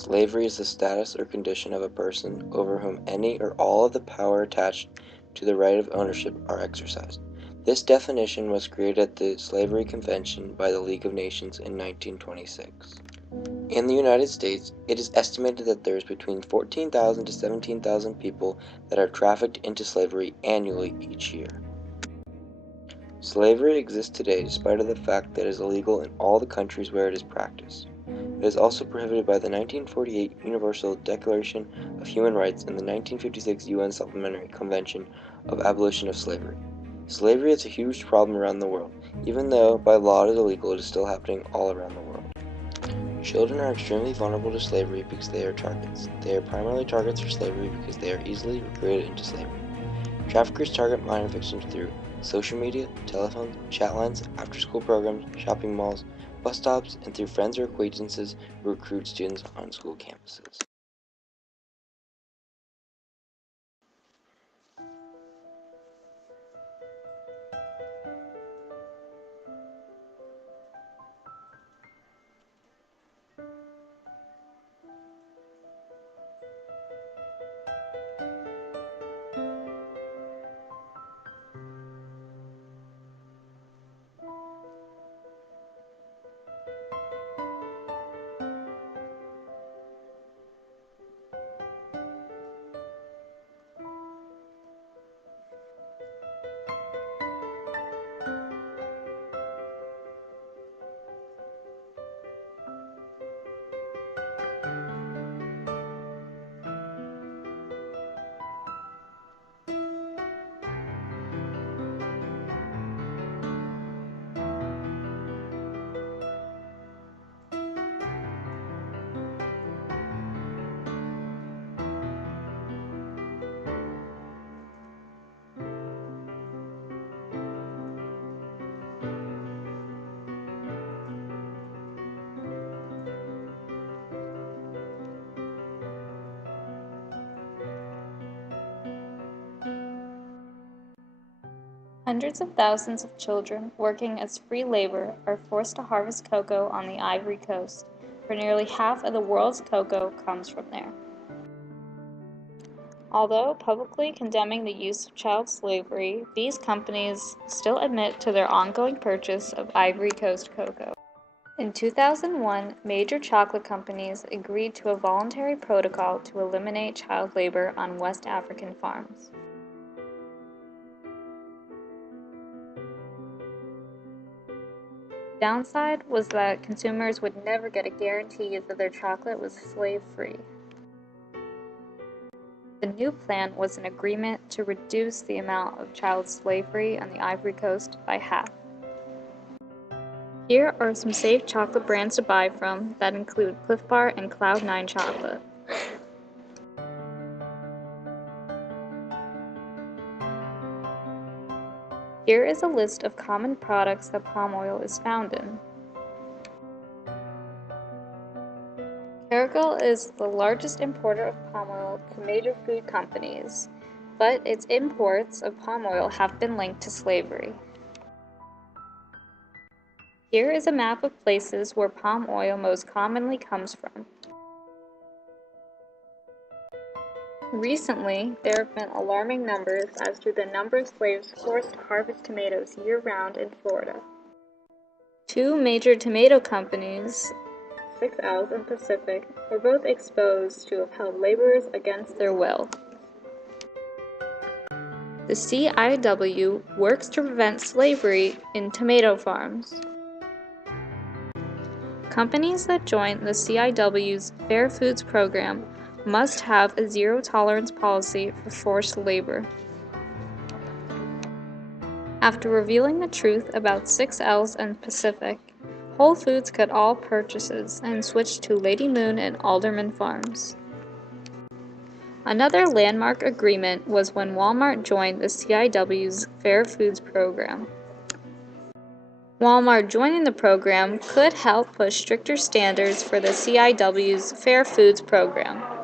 Slavery is the status or condition of a person over whom any or all of the power attached to the right of ownership are exercised. This definition was created at the Slavery Convention by the League of Nations in 1926. In the United States, it is estimated that there is between 14,000 to 17,000 people that are trafficked into slavery annually each year. Slavery exists today despite of the fact that it is illegal in all the countries where it is practiced. It is also prohibited by the 1948 Universal Declaration of Human Rights and the 1956 UN Supplementary Convention of Abolition of Slavery. Slavery is a huge problem around the world. Even though by law it is illegal, it is still happening all around the world. Children are extremely vulnerable to slavery because they are targets. They are primarily targets for slavery because they are easily recruited into slavery. Traffickers target minor victims through social media, telephones, chat lines, after-school programs, shopping malls, bus stops, and through friends or acquaintances who recruit students on school campuses. Hundreds of thousands of children working as free labor are forced to harvest cocoa on the Ivory Coast, for nearly half of the world's cocoa comes from there. Although publicly condemning the use of child slavery, these companies still admit to their ongoing purchase of Ivory Coast cocoa. In 2001, major chocolate companies agreed to a voluntary protocol to eliminate child labor on West African farms. The downside was that consumers would never get a guarantee that their chocolate was slave-free. The new plan was an agreement to reduce the amount of child slavery on the Ivory Coast by half. Here are some safe chocolate brands to buy from that include Clif Bar and Cloud9 chocolate. Here is a list of common products that palm oil is found in. Cargill is the largest importer of palm oil to major food companies, but its imports of palm oil have been linked to slavery. Here is a map of places where palm oil most commonly comes from. Recently, there have been alarming numbers as to the number of slaves forced to harvest tomatoes year-round in Florida. Two major tomato companies, 6Ls and Pacific, were both exposed to have held laborers against their will. The CIW works to prevent slavery in tomato farms. Companies that join the CIW's Fair Foods program must have a zero-tolerance policy for forced labor. After revealing the truth about 6Ls and Pacific, Whole Foods cut all purchases and switched to Lady Moon and Alderman Farms. Another landmark agreement was when Walmart joined the CIW's Fair Foods program. Walmart joining the program could help push stricter standards for the CIW's Fair Foods program.